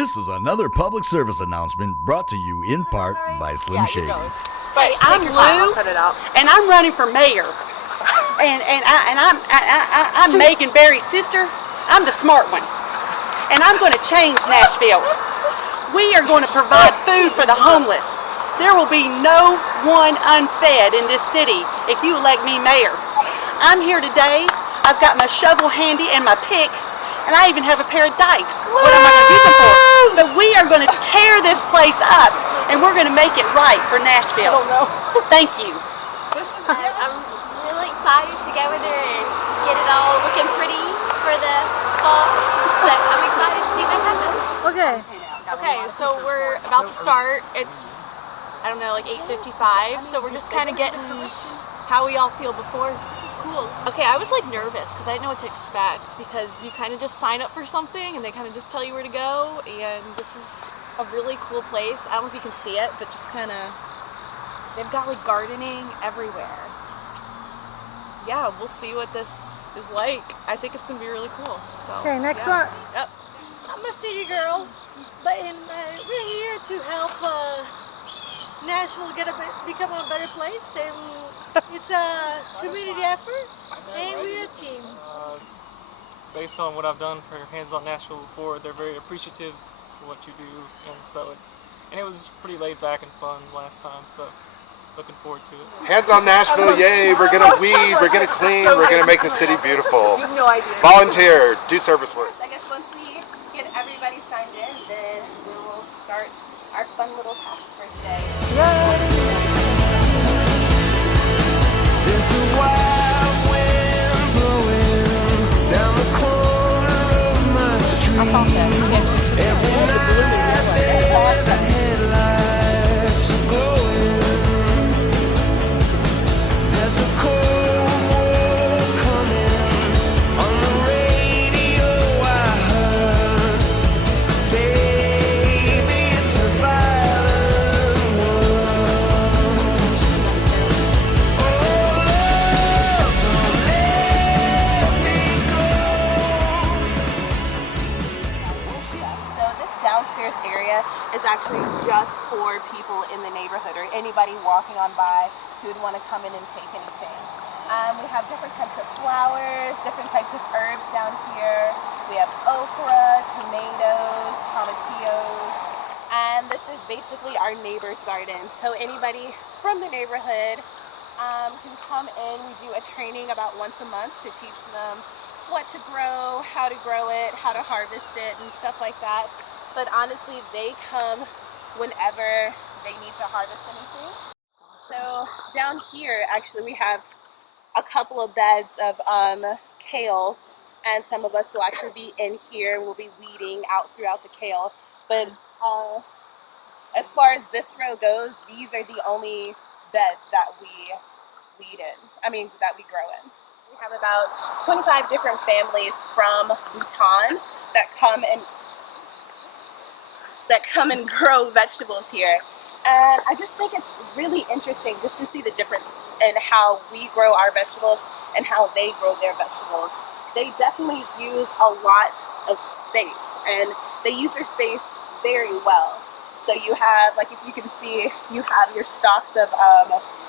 This is another public service announcement brought to you in part by Slim Shady. But I'm Lou, and I'm running for mayor. And I'm Megan Barry's sister. I'm the smart one. And I'm going to change Nashville. We are going to provide food for the homeless. There will be no one unfed in this city if you elect me mayor. I'm here today. I've got my shovel handy and my pick, and I even have a pair of dikes. What am I going to use them for? But we are going to tear this place up, and we're going to make it right for Nashville. I don't know. Thank you. I'm really excited to go in there and get it all looking pretty for the fall. So I'm excited to see what happens. Okay, so we're about to start. It's, I don't know, like 8:55. So we're just kind of getting how we all feel before. This is cool. Okay, I was like nervous because I didn't know what to expect, because you kind of just sign up for something and they kind of just tell you where to go. And this is a really cool place. I don't know if you can see it, but just kind of, they've got like gardening everywhere. Yeah, we'll see what this is like. I think it's gonna be really cool. So Okay, next one. Yep. I'm a city girl, but we're here to help Nashville become a better place, and it's a community effort, and we're a team. Based on what I've done for Hands on Nashville before, they're very appreciative for what you do, and so it was pretty laid back and fun last time, so looking forward to it. Hands on Nashville, yay, we're gonna weed, we're gonna clean, we're gonna make the city beautiful. You have no idea. Volunteer, do service work. I guess once we get everybody signed in, then we will start our fun little task for today. There's a wild wind blowing down the corner of my street. I thought that test me today. Every night the headlights are glowing. There's a cold war coming on the radio. I heard, baby, it's a violent world. Oh, love, don't let me go. So this downstairs area is actually just for people in the neighborhood or anybody walking on by who'd want to come in and take anything. We have different types of flowers, different types of herbs down here. We have okra, tomatoes, tomatillos, and this is basically our neighbor's garden. So anybody from the neighborhood can come in. We do a training about once a month to teach them what to grow, how to grow it, how to harvest it, and stuff like that. But honestly, they come whenever they need to harvest anything. So down here, actually, we have a couple of beds of kale, and some of us will actually be in here and we'll be weeding out throughout the kale. But as far as this row goes, these are the only beds that we that we grow in. We have about 25 different families from Bhutan that come and grow vegetables here. And I just think it's really interesting just to see the difference in how we grow our vegetables and how they grow their vegetables. They definitely use a lot of space, and they use their space very well. So you have, like, if you can see, you have your stalks of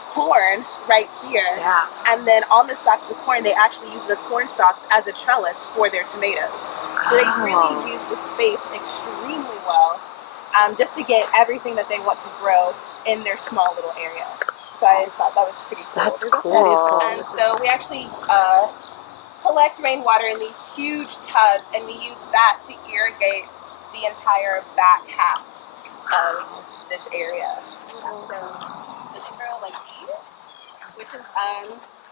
corn right here. Yeah. And then on the stalks of corn, they actually use the corn stalks as a trellis for their tomatoes. So they really use the space extremely well. Just to get everything that they want to grow in their small little area. So I thought that was pretty cool. That's cool. That is cool. And so we actually collect rainwater in these huge tubs, and we use that to irrigate the entire back half of this area. So they grow like these, which is,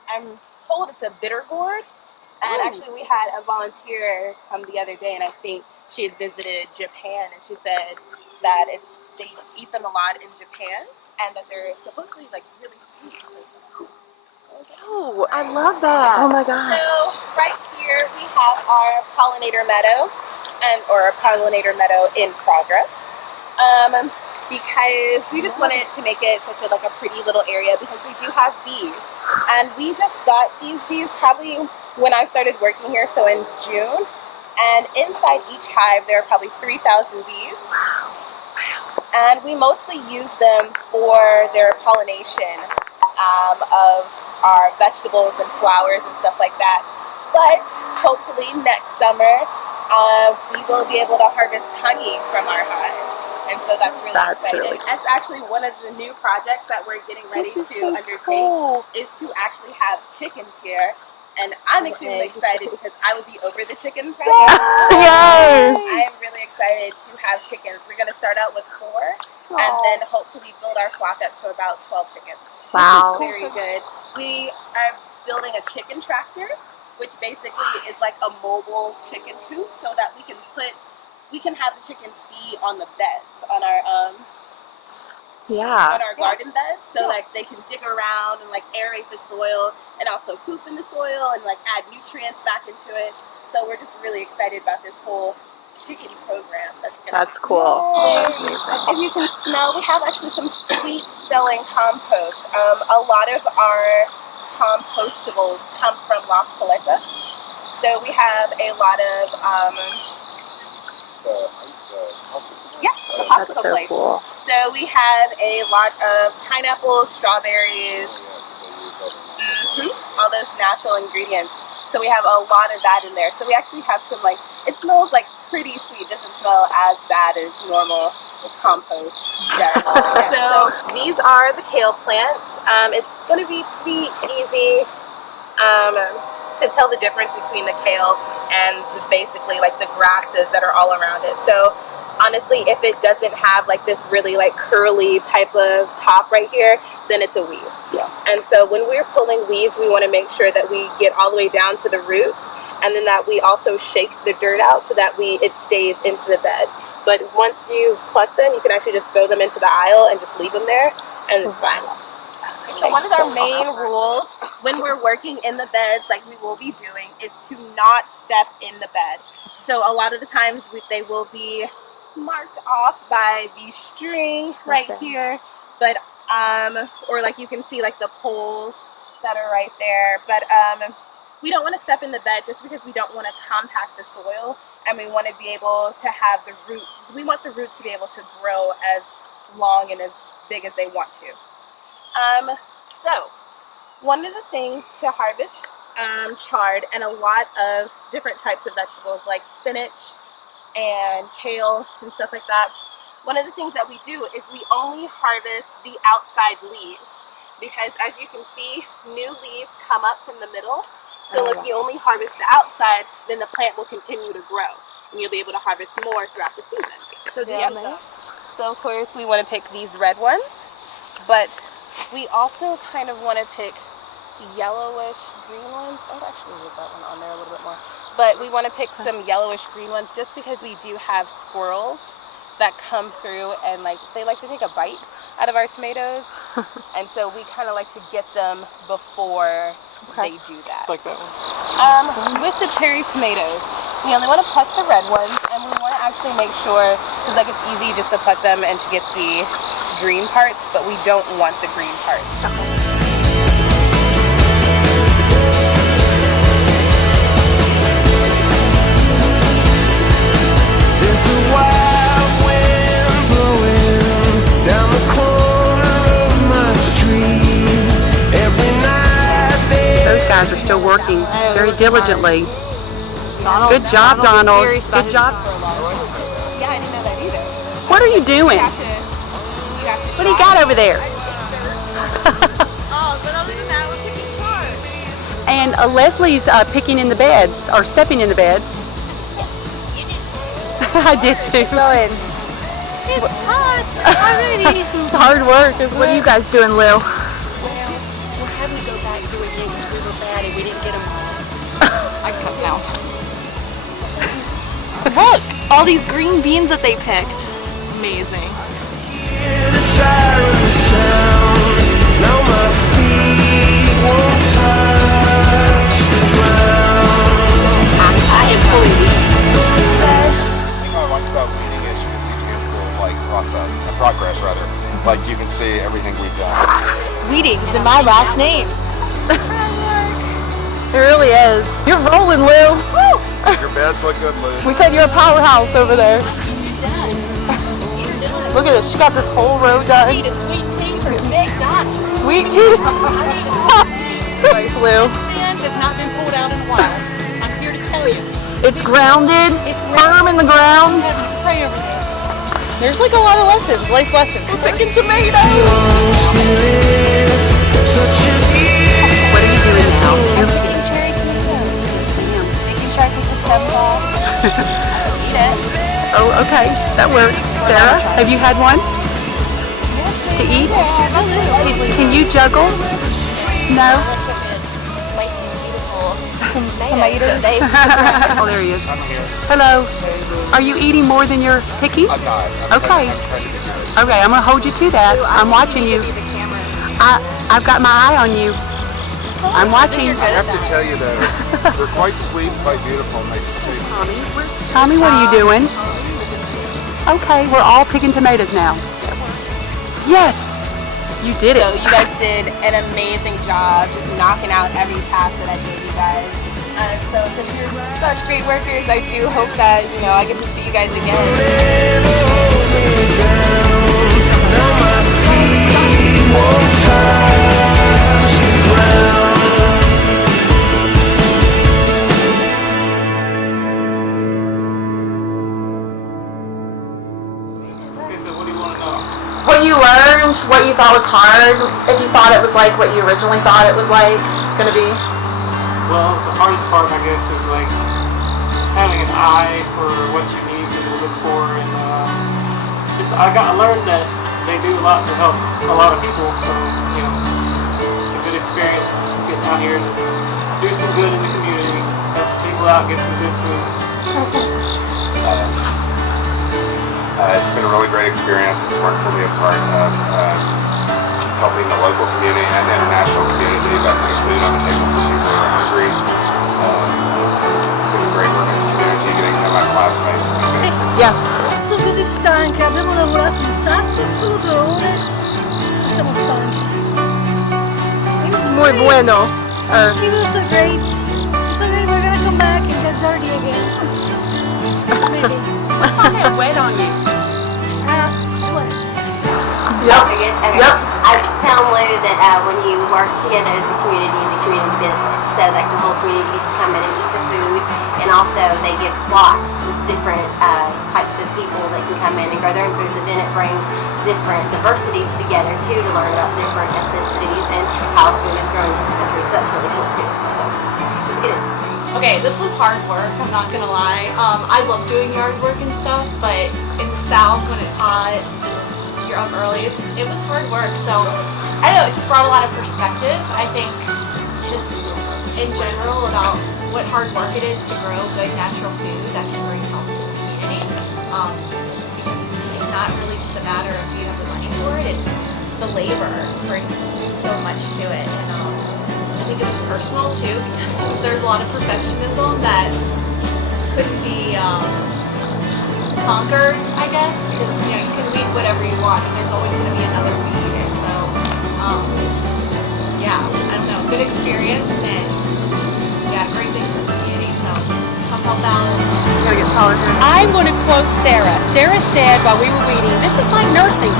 I'm told it's a bitter gourd. And actually we had a volunteer come the other day, and I think she had visited Japan, and she said that they eat them a lot in Japan, and that they're supposedly like really sweet. Oh, I love that. Oh my gosh. So right here we have our pollinator meadow, or a pollinator meadow in progress. Because we just wanted to make it such a pretty little area, because we do have bees, and we just got these bees probably when I started working here, so in June. And inside each hive, there are probably 3,000 bees. And we mostly use them for their pollination of our vegetables and flowers and stuff like that. But hopefully next summer, we will be able to harvest honey from our hives. And so that's really exciting. That's actually one of the new projects that we're getting ready to undertake is to actually have chickens here. And I'm extremely excited because I will be over the chicken project. Yes. I am really excited to have chickens. We're going to start out with 4 and then hopefully build our flock up to about 12 chickens. Wow. This is very good. We are building a chicken tractor, which basically is like a mobile chicken coop so that we can have the chickens be on the beds, on our garden beds, so like they can dig around and like aerate the soil and also poop in the soil and like add nutrients back into it. So we're just really excited about this whole chicken program that's going to happen. Cool. If you can smell, we have actually some sweet smelling compost. A lot of our compostables come from Las Paletas. So we have a lot of the popsicle place. Cool. So we have a lot of pineapples, strawberries, all those natural ingredients. So we have a lot of that in there. So we actually have some it smells like pretty sweet. It doesn't smell as bad as normal compost does. So these are the kale plants. It's going to be pretty easy to tell the difference between the kale and basically like the grasses that are all around it. So honestly, if it doesn't have like this really like curly type of top right here, then it's a weed. Yeah. And so when we're pulling weeds, we want to make sure that we get all the way down to the roots, and then that we also shake the dirt out so that it stays into the bed. But once you've plucked them, you can actually just throw them into the aisle and just leave them there, and it's fine. So one of our main rules when we're working in the beds, like we will be doing, is to not step in the bed. So a lot of the times they will be marked off by the string right here, but or like you can see like the poles that are right there, but we don't want to step in the bed just because we don't want to compact the soil, and we want to be able to have we want the roots to be able to grow as long and as big as they want to. So one of the things to harvest chard and a lot of different types of vegetables like spinach and kale and stuff like that, one of the things that we do is we only harvest the outside leaves, because as you can see, new leaves come up from the middle. So if you only harvest the outside, then the plant will continue to grow and you'll be able to harvest more throughout the season. So so of course we want to pick these red ones, but we also kind of want to pick yellowish green ones. I would actually leave that one on there a little bit more. But we want to pick some yellowish green ones just because we do have squirrels that come through and they like to take a bite out of our tomatoes. And so we kind of like to get them before they do that. Like that one. With the cherry tomatoes, we only want to pluck the red ones, and we want to actually make sure, because it's easy just to pluck them and to get the green parts, but we don't want the green parts. There's a wild wind blowing down the corner of my street. Every night Those guys are still working very diligently. Good job, Donald. Good job. Yeah, I didn't know that either. What are you doing? What do you got over there? Oh, but other than that, we're picking chard. And Leslie's picking in the beds, or stepping in the beds. You did too. I did too. It's hot already. It's hard work. What are you guys doing, Lil? We'll have me go back to it again because we were bad and we didn't get them all. I cut sound. Look, all these green beans that they picked. Amazing. hear the siren sound. Now my feet won't touch the ground. I am fully weeds. The thing I like about weeding is you can see tangible progress rather. Like you can see everything we've done. Weeding's in my last name. It really is. You're rolling, Lil. Woo! Your beds look good, Lou. We said you're a powerhouse over there. Look at this. She got this whole row done. Need a sweet tea from McDonald's. Sweet tea. Thanks, Lou. Sin has not been pulled out in a while. I'm here to tell you. It's grounded. It's firm in the ground. Pray over this. There's like a lot of lessons, life lessons. We're picking tomatoes. What are you doing now? I'm eating cherry tomatoes. Making sure I take the stems off. Eat it. Oh, okay. That works. Sarah, have you had one? To eat? Can you juggle? No? Like these beautiful Tomatoes. Oh, there he is. Hello. Are you eating more than you're picking? I'm not. Okay. I'm trying to get good. Okay, I'm gonna hold you to that. I'm watching you. I've got my eye on you. I'm watching. I have to tell you though, they're quite sweet, quite beautiful, and they just taste good. Tommy, what are you doing? Okay, we're all picking tomatoes now. Yes! You did it. So you guys did an amazing job just knocking out every task that I gave you guys. So since you're such great workers, I do hope that, I get to see you guys again. Okay, so what do you want to know? What you learned, what you thought was hard, if you thought it was like what you originally thought it was like gonna be. Well, the hardest part, I guess, is like just having an eye for what you need to look for, and I learned that they do a lot to help a lot of people. So it's a good experience getting out here to do some good in the community, help some people out, get some good food. It's been a really great experience. It's worked for me a part of helping the local community and the international community by putting food on the table for people who are hungry. It's been a great work in this community, getting to know my classmates. It's been a good experience. Yes. Sono così stanche, abbiamo lavorato un sacco, solo 2 ore, ma siamo stanchi. It was Muy great. bueno. It was so great. So great. We're gonna come back and get dirty again. Maybe. What's all that wet on you? Sweat. Yep. Okay. Yep. I was telling Lou that when you work together as a community and the community benefits, so that the whole community is to come in and eat the food, and also they give blocks to different types of people that can come in and grow their own food. So then it brings different diversities together too, to learn about different ethnicities and how food is grown in different countries. So that's really cool too. So it's good. Okay, this was hard work, I'm not gonna lie. I love doing yard work and stuff, but in the South when it's hot, you're up early, it was hard work. So I don't know, it just brought a lot of perspective. I think just in general about what hard work it is to grow good natural food that can bring health to the community. Because it's not really just a matter of do you have the money for it, it's the labor brings so much to it. And I think it was personal too, because there's a lot of perfectionism that couldn't be conquered, I guess, because you can weed whatever you want, and there's always going to be another weed. And so, I don't know, good experience, and great things for the community. So come help out. Gotta get taller here. I'm going to quote Sarah. Sarah said while we were reading, this is like nursing.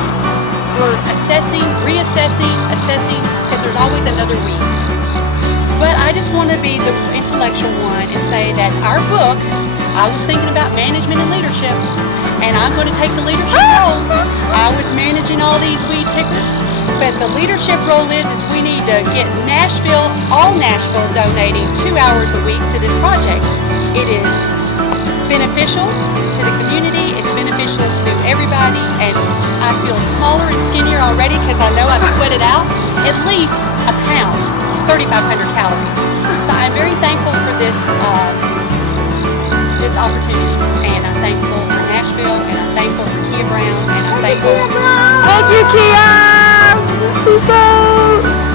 We're assessing, reassessing, assessing, because there's always another week. But I just want to be the intellectual one and say that our book, I was thinking about management and leadership, and I'm going to take the leadership role. I was managing all these weed pickers, but the leadership role is we need to get Nashville, all Nashville donating 2 hours a week to this project. It is beneficial to the community, it's beneficial to everybody, and I feel smaller and skinnier already because I know I've sweated out at least a pound, 3,500 calories. So I'm very thankful for this this opportunity, and I'm thankful for Nashville, and I'm thankful for Kia Brown, and I'm thankful. Thank you, Kia! Peace out!